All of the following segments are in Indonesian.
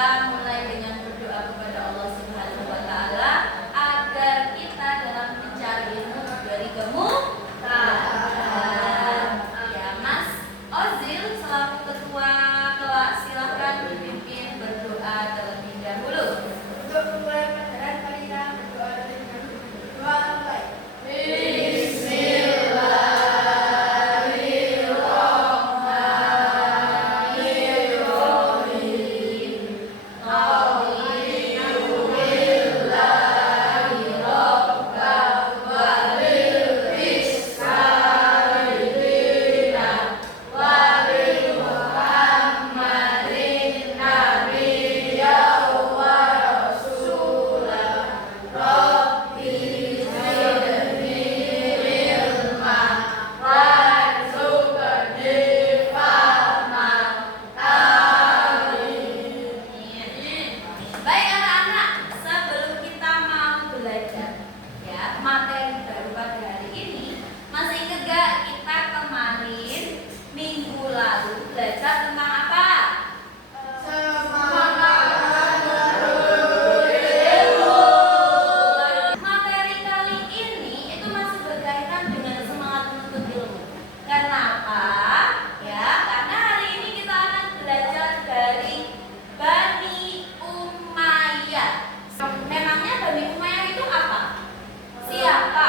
kita mulai dengan berdoa kepada Allah Subhanahu wa taala agar kita dalam mencari ilmu dari kemudahan. Ya, Mas Ozil selaku ketua kelas silakan dipimpin berdoa terlebih dahulu. Untuk memulai pelajaran kali ini berdoa terlebih dahulu. Doa baik. Baik anak-anak, sebelum kita mau belajar ya materi baru pada hari ini, masih ingat gak kita kemarin minggu lalu belajar tentang apa? Materi kali ini itu masih berkaitan dengan semangat menuntut ilmu. Kenapa? Ya, karena hari ini kita akan belajar dari Bani Umayyah. Memangnya Bani Umayyah itu apa? Siapa?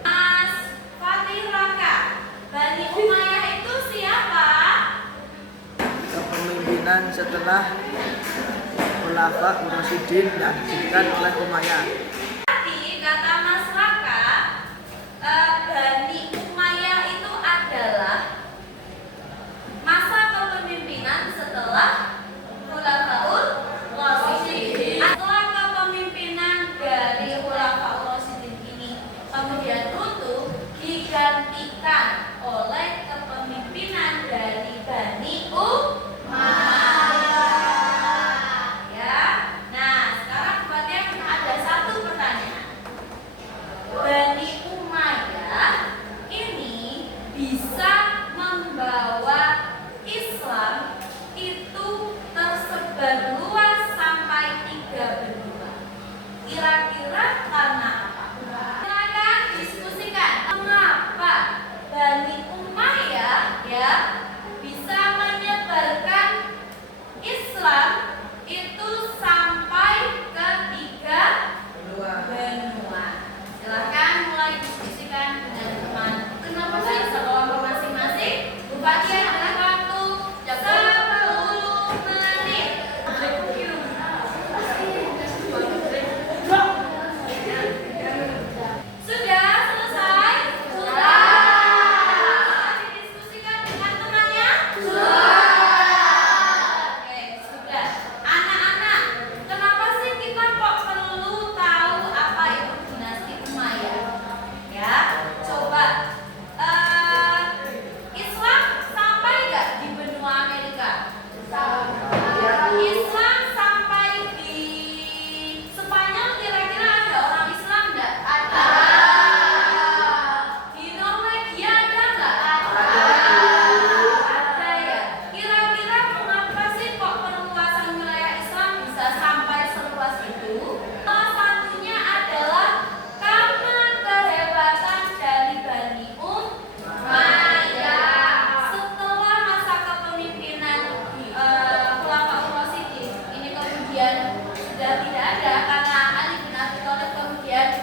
Mas Fatih Raka. Bani Umayyah itu siapa? Kepemimpinan setelah Khulafa Rasyidin yang didirikan oleh Umayyah. Tadi kata Mas Raka, Bani Umayyah itu adalah masa kepemimpinan setelah Khulafaul Rasyidin. Setelah kepemimpinan dari Khulafaul Rasyidin ini kemudian runtuh, digantikan oleh kepemimpinan dari Bani Umayyah. Ya. Nah, sekarang buatnya ada satu pertanyaan. Bani Umayyah ini bisa membawa Islam itu tersebar luas sampai 3 benua. Kira-kira karena apa? Silakan diskusikan. Mengapa Bani Umayyah ya bisa menyebarkan Islam itu sampai ke 3 benua? Silahkan mulai diskusikan dengan teman dari sekelompok masing-masing. Bu Fatia dengan waktu 10 menit. Sudah selesai? Sudah. Didiskusikan dengan temannya? Oke, sudah. Anak-anak, kenapa sih kita kok perlu tahu apa itu dinasti Umayyah? Ya, coba Islam sampai nggak di benua Amerika? Islam sampai di Spanyol, kira-kira ada orang Islam nggak? Ada. Di Norwegia ada nggak? Ada ya. Kira-kira mengapa sih kok perluasan wilayah Islam bisa sampai seluas itu? Salah satunya adalah karena kehebatan dari Bani Umayyah. Setelah masa kepemimpinan Khulafaul Rasyidin ini kemudian sudah tidak ada karena Ali bin Abi Thalib kemudian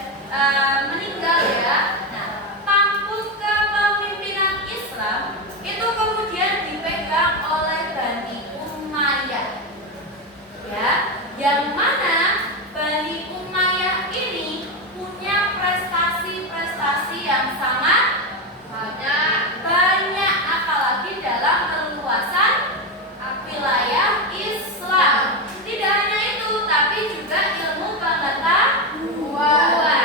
meninggal ya. Nah, tampuk kepemimpinan Islam itu kemudian dipegang oleh Bani Umayyah. Ya, yang mana Bani Umayyah ini punya prestasi-prestasi yang sangat banyak, apalagi dalam perluasan wilayah Islam. Tidak hanya itu, tapi juga ilmu pengetahuan,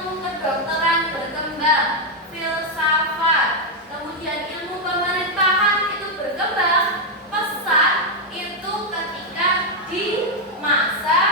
ilmu kedokteran berkembang, filsafat, kemudian ilmu pemerintahan itu berkembang pesat itu ketika di masa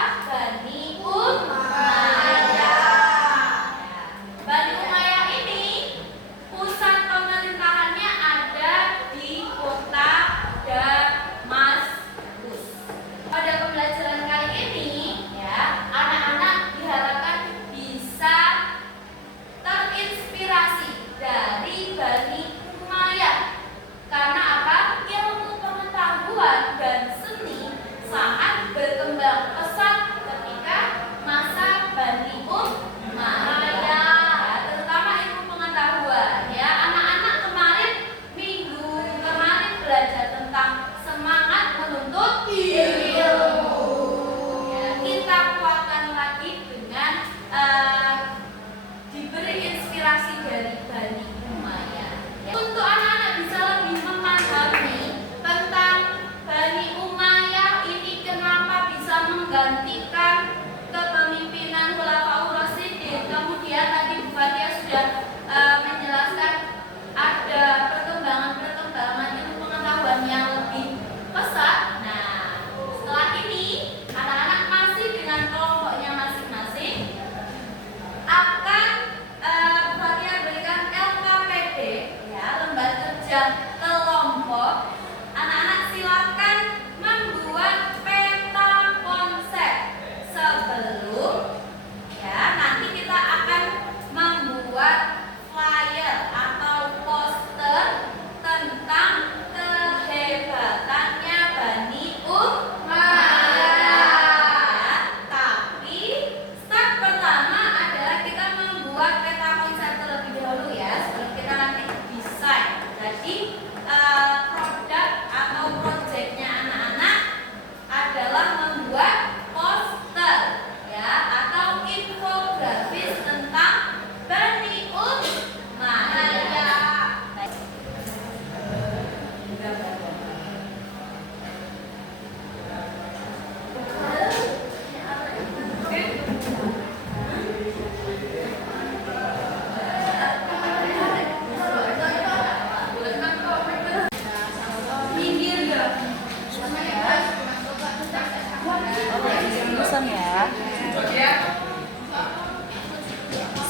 pesen ya.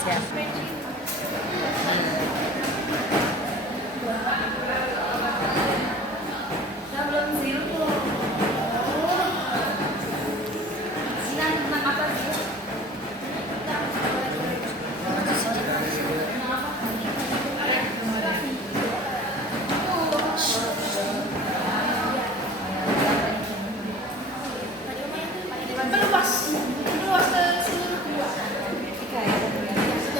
Siap. Belum zero. Tentang apa sih? Meluas ke seluruh dua.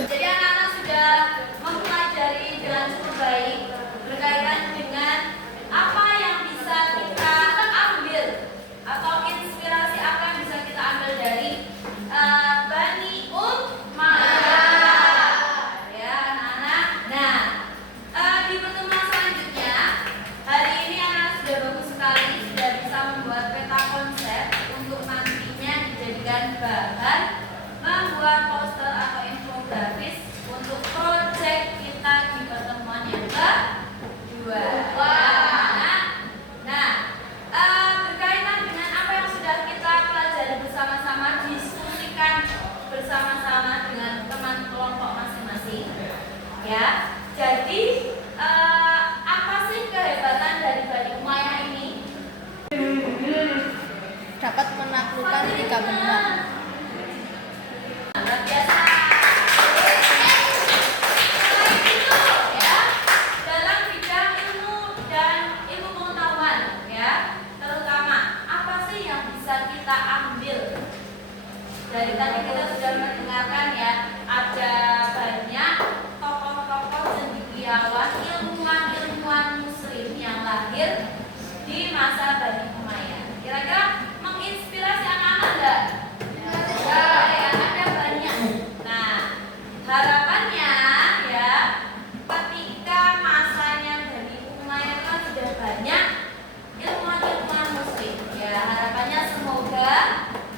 Jadi anak-anak sudah mempelajari dengan cukup baik berkaitan dengan apa yang bisa kita ambil atau inspirasi apa yang bisa kita ambil dari Bani Umayyah. Ya anak-anak. Nah, di pertemuan selanjutnya hari ini anak sudah bagus sekali sudah bisa membuat peta konsep untuk nantinya dijadikan bahan membuat poster atau infografis untuk proyek kita di pertemuan yang kedua. Nah, berkaitan dengan apa yang sudah kita pelajari bersama-sama, diskusikan bersama-sama dengan teman kelompok masing-masing. Ya, jadi apa sih kehebatan dari Bani Umayyah ini? Dapat menaklukkan 3 benua. Luar biasa. Selain itu, ya, dalam bidang ilmu dan ilmu pengetahuan, ya, terutama apa sih yang bisa kita ambil dari tadi kita sudah mendengarkan ya, ada banyak tokoh-tokoh cendekiawan, ilmuwan-ilmuwan Muslim yang lahir di masa Bani Umayyah. Kira-kira menginspirasi anak-anak enggak? Ya, ada banyak. Nah, harapannya ya, ketika masanya Bani Umayyah kan sudah banyak ilmuwan-ilmuwan Muslim. Ya, harapannya semoga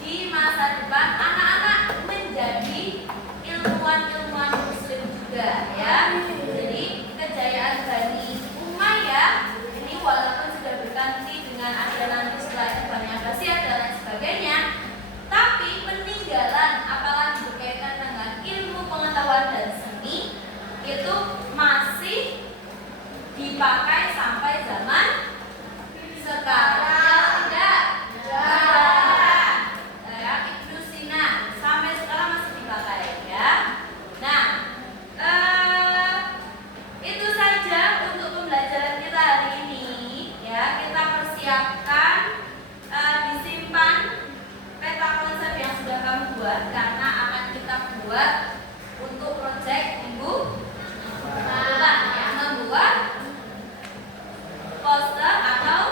di masa depan anak-anak menjadi ilmuwan-ilmuwan Muslim juga ya. Jadi kejayaan Bani Umayyah ini walaupun sudah berganti dengan ada nanti setelah itu Bani Abbasiyah dan lain sebagainya, tapi peninggalan apalagi berkaitan dengan ilmu pengetahuan dan seni itu masih dipakai sampai zaman sekarang. Tidak? Ya, Ibnu Sina sampai sekarang masih dipakai ya. Nah, itu saja untuk pembelajaran kita hari ini ya. Kita persiapkan disimpan peta konsep yang sudah kamu buat karena akan kita buat untuk proyek minggu depan ya, membuat poster atau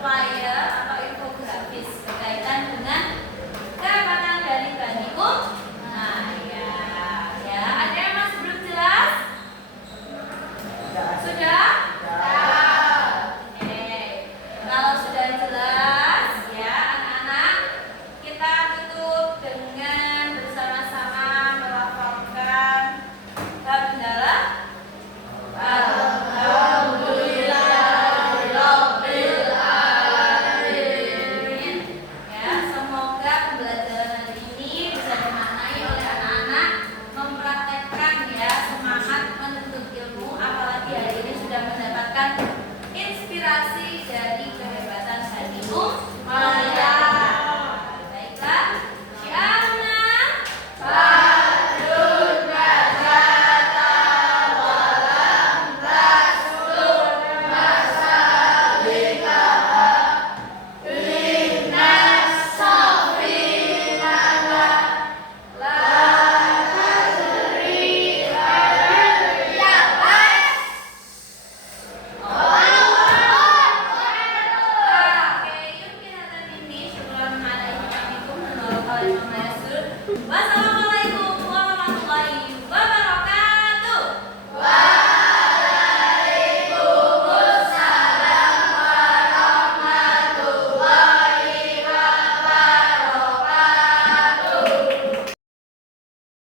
flyer atau infografis berkaitan dengan kehebatan dari Bani Umayyah. Ya, ada yang masih belum jelas? Sudah? Oke. Kalau sudah jelas ya anak-anak, kita tutup dengan bersama-sama melafalkan hamdalah. Alhamdulillahirabbil alamin. Ya, semoga pembelajaran hari ini bisa dimaknai oleh anak-anak mempraktekkan ya semangat menuntut ilmu, apalagi hari ini sudah mendapatkan inspirasi dari kehebatan Bani Umayyah. Baiklah, syiarna Fadlun Najata walam tasdud masalika linnas safinana la tadri al-yabas. Oke, yuk kita ini syukuran alaikum. Wassalamualaikum warahmatullahi wabarakatuh.